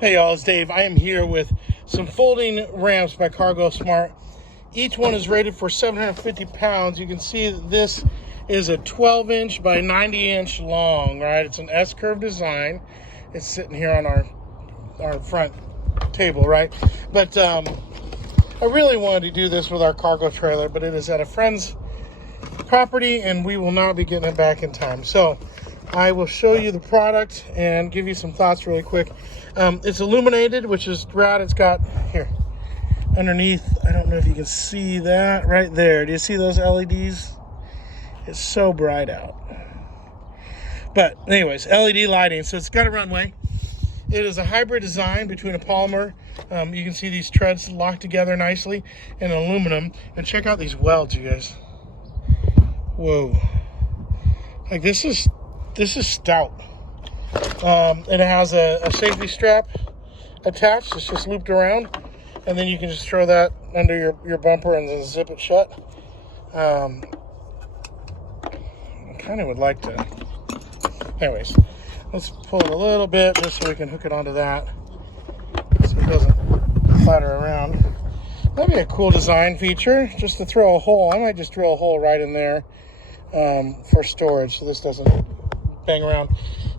Hey y'all, it's Dave. I am here with some folding ramps by Cargo Smart. Each one is rated for 750 pounds. You can see that this is a 12-inch by 90-inch long, right? It's an S-curve design. It's sitting here on our front table, right? But I really wanted to do this with our cargo trailer, but it is at a friend's property and we will not be getting it back in time. So I will show you the product and give you some thoughts really quick. It's illuminated, which is rad. It's got here underneath, I don't know if you can see that right there. Do you see those LEDs? It's so bright out. But anyways, LED lighting. So it's got a runway. It is a hybrid design between a polymer. You can see these treads locked together nicely, and aluminum. And check out these welds, you guys. Whoa. Like this is stout. And it has a safety strap attached. It's just looped around, and then you can just throw that under your bumper and then zip it shut. I kind of would like to. Anyways, let's pull it a little bit just so we can hook it onto that so it doesn't clatter around. That'd be a cool design feature, just to throw a hole. I might just drill a hole right in there for storage so this doesn't bang around.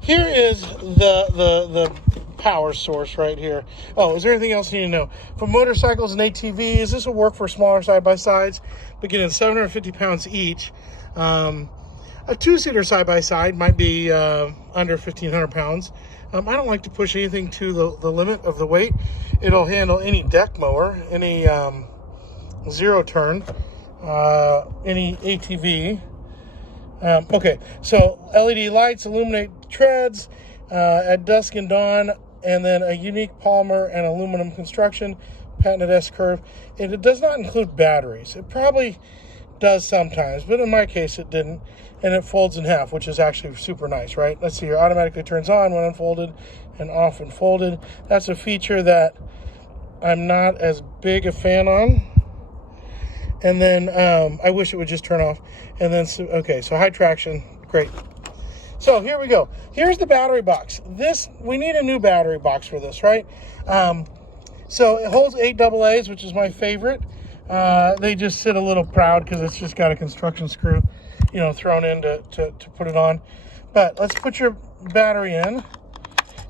Here is the power source right here. Oh, is there anything else you need to know? For motorcycles and ATVs, this will work for smaller side-by-sides, beginning 750 pounds each. A two-seater side-by-side might be under 1,500 pounds. I don't like to push anything to the limit of the weight. It'll handle any deck mower, any zero turn, any ATV. Okay, so LED lights illuminate treads at dusk and dawn, and then a unique polymer and aluminum construction, patented S-curve. And it does not include batteries. It probably does sometimes, but in my case it didn't. And it folds in half, which is actually super nice, right? Let's see here, automatically turns on when unfolded and off when folded. That's a feature that I'm not as big a fan on. And then I wish it would just turn off. And then, okay, so high traction, great. So here we go. Here's the battery box. We need a new battery box for this, right? So it holds 8 AA's, which is my favorite. They just sit a little proud because it's just got a construction screw, thrown in to put it on. But let's put your battery in,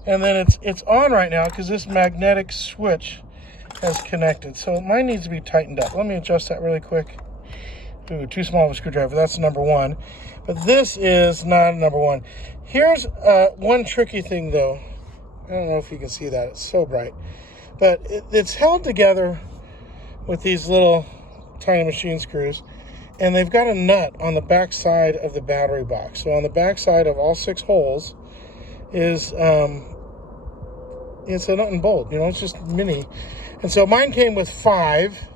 and then it's on right now because this magnetic switch has connected. So mine needs to be tightened up. Let me adjust that really quick. Ooh, too small of a screwdriver. That's number one. But this is not number one. Here's one tricky thing, though. I don't know if you can see that. It's so bright. But it's held together with these little tiny machine screws. And they've got a nut on the back side of the battery box. So on the back side of all 6 holes is it's a nut and bolt. It's just mini. And so mine came with 5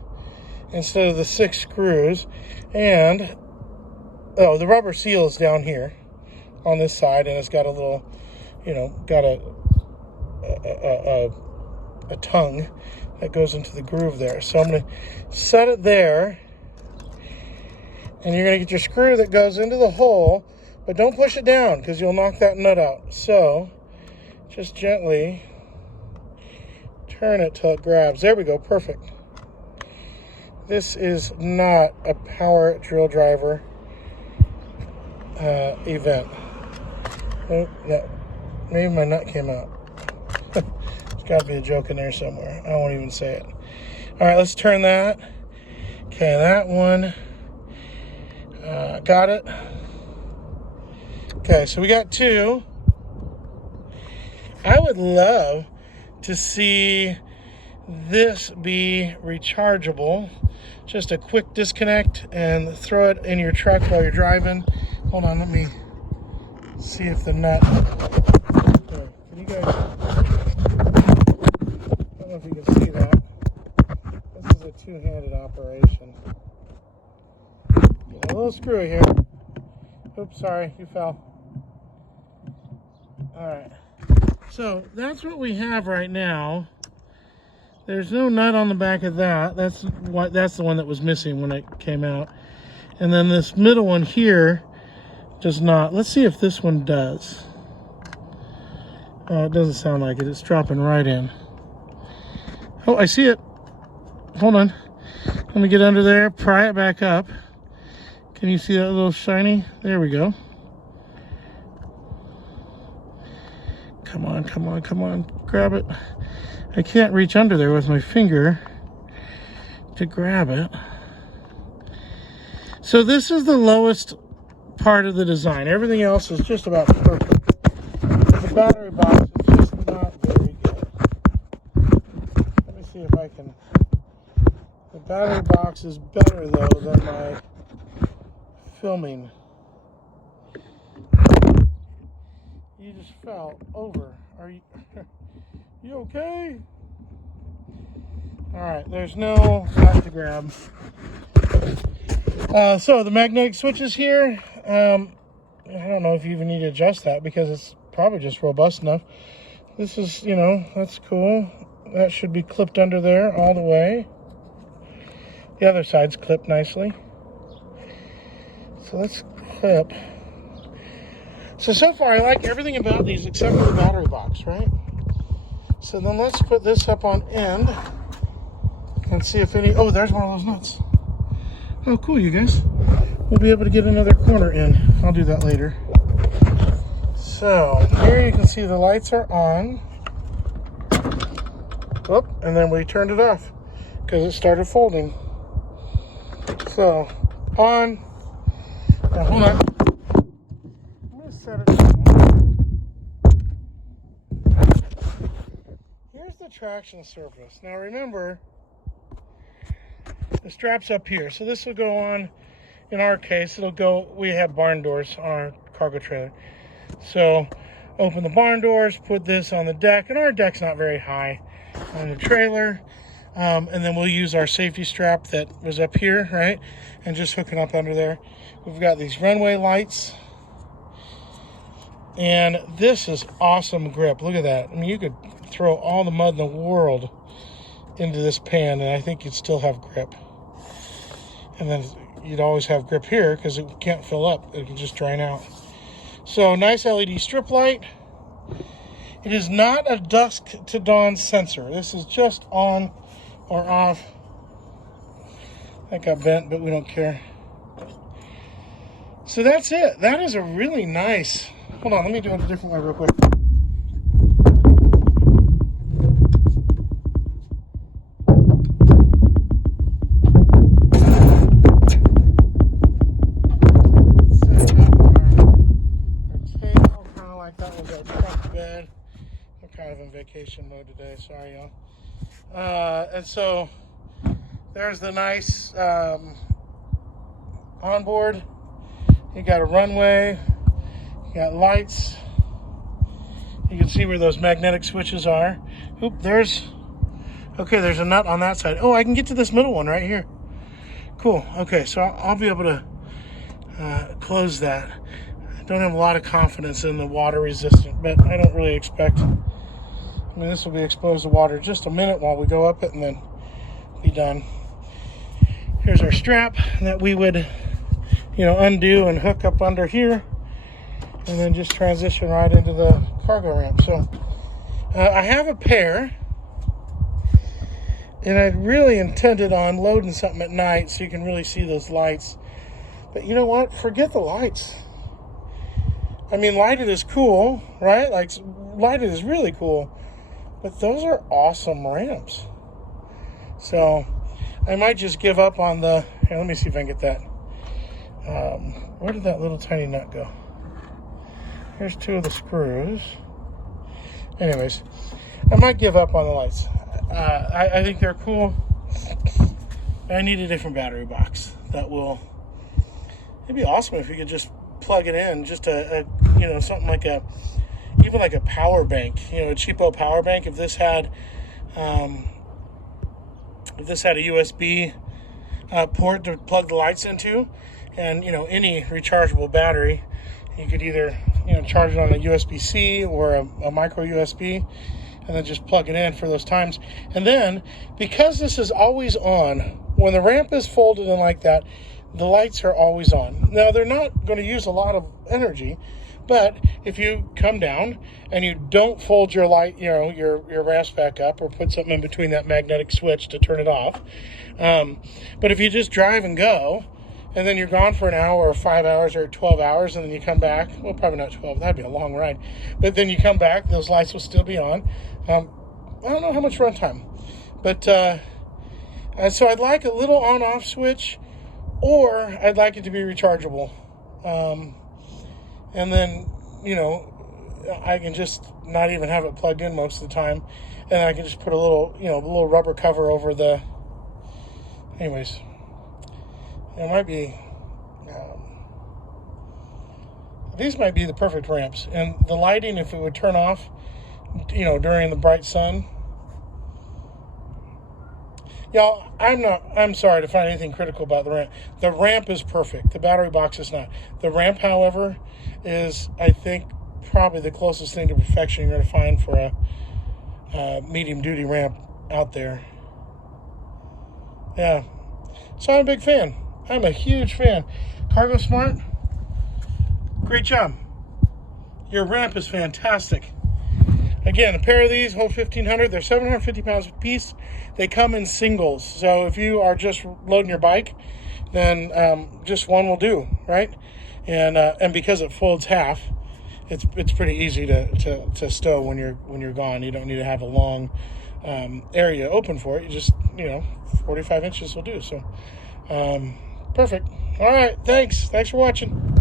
instead of the 6 screws. And the rubber seal is down here on this side, and it's got a little, got a tongue that goes into the groove there. So I'm going to set it there, and you're going to get your screw that goes into the hole, but don't push it down because you'll knock that nut out. So just gently turn it till it grabs. There we go, perfect. This is not a power drill driver event. Oh, no. Maybe my nut came out. There's got to be a joke in there somewhere. I won't even say it. All right, let's turn that. Okay, that one. Got it. Okay, so we got 2. I would love to see this be rechargeable. Just a quick disconnect and throw it in your truck while you're driving. Hold on, let me see if the nut. Can you guys? I don't know if you can see that. This is a two-handed operation. Get a little screw here. Oops, sorry, you fell. All right. So that's what we have right now. There's no nut on the back of that. That's the one that was missing when it came out. And then this middle one here does not. Let's see if this one does. It doesn't sound like it. It's dropping right in. Oh, I see it. Hold on. Let me get under there, pry it back up. Can you see that little shiny? There we go. Come on, come on, come on. Grab it. I can't reach under there with my finger to grab it. So this is the lowest part of the design. Everything else is just about perfect. The battery box is just not very good. Let me see if I can. The battery box is better though than my filming. You just fell over. Are you you okay? All right, there's no hat to grab. So the magnetic switches here, I don't know if you even need to adjust that because it's probably just robust enough. This is, you know, that's cool. That should be clipped under there all the way. The other side's clipped nicely. So let's clip. So far I like everything about these except for the battery box, right? So then let's put this up on end and see if any, oh, there's one of those nuts. Oh, cool, you guys. We'll be able to get another corner in. I'll do that later. So here you can see the lights are on. Whoop, and then we turned it off because it started folding. So on. Now hold on. I'm going to set it down. Here's the traction surface. Now remember, the strap's up here. So this will go on, in our case, it'll go, we have barn doors on our cargo trailer. So open the barn doors, put this on the deck, and our deck's not very high on the trailer. And then we'll use our safety strap that was up here, right? And just hook it up under there. We've got these runway lights. And this is awesome grip. Look at that. I mean, you could throw all the mud in the world into this pan and I think you'd still have grip. And then you'd always have grip here because it can't fill up. It can just drain out. So nice LED strip light. It is not a dusk to dawn sensor. This is just on or off. That got bent, but we don't care. So that's it. That is a really nice. Hold on, let me do it a different way real quick. Vacation mode today, sorry y'all. And so there's the nice onboard. You got a runway, you got lights. You can see where those magnetic switches are. Oop, there's there's a nut on that side. Oh, I can get to this middle one right here. Cool. Okay, so I'll be able to close that. I don't have a lot of confidence in the water resistant, but I don't really expect. I mean, this will be exposed to water just a minute while we go up it and then be done. Here's our strap that we would, undo and hook up under here and then just transition right into the cargo ramp. So I have a pair and I really intended on loading something at night so you can really see those lights. But you know what? Forget the lights. I mean, lighted is cool, right? Like, lighted is really cool. But those are awesome ramps. So I might just give up on the, here, let me see if I can get that. Where did that little tiny nut go? Here's two of the screws. Anyways, I might give up on the lights. I think they're cool. I need a different battery box that will, it'd be awesome if you could just plug it in, just something like even like a power bank, a cheapo power bank. If this had a USB port to plug the lights into, and any rechargeable battery, you could either charge it on a USB-C or a micro USB, and then just plug it in for those times. And then because this is always on, when the ramp is folded in like that, the lights are always on. Now they're not going to use a lot of energy, But if you come down and you don't fold your light, your ramps back up, or put something in between that magnetic switch to turn it off. But if you just drive and go, and then you're gone for an hour or 5 hours or 12 hours, and then you come back, well, probably not 12, that'd be a long ride. But then you come back, those lights will still be on. I don't know how much runtime, but so I'd like a little on-off switch, or I'd like it to be rechargeable. And then, I can just not even have it plugged in most of the time, and I can just put a little rubber cover over the, anyways, it might be, these might be the perfect ramps. And the lighting, if it would turn off, during the bright sun. Y'all, I'm sorry to find anything critical about the ramp. The ramp is perfect. The battery box is not. The ramp, however, is, I think, probably the closest thing to perfection you're going to find for a medium-duty ramp out there. Yeah. So I'm a big fan. I'm a huge fan. Cargo Smart, great job. Your ramp is fantastic. Again, a pair of these hold 1,500. They're 750 pounds a piece. They come in singles. So if you are just loading your bike, then just one will do, right? And because it folds half, it's pretty easy to stow when you're gone. You don't need to have a long area open for it. You just 45 inches will do. So perfect. All right, thanks for watching.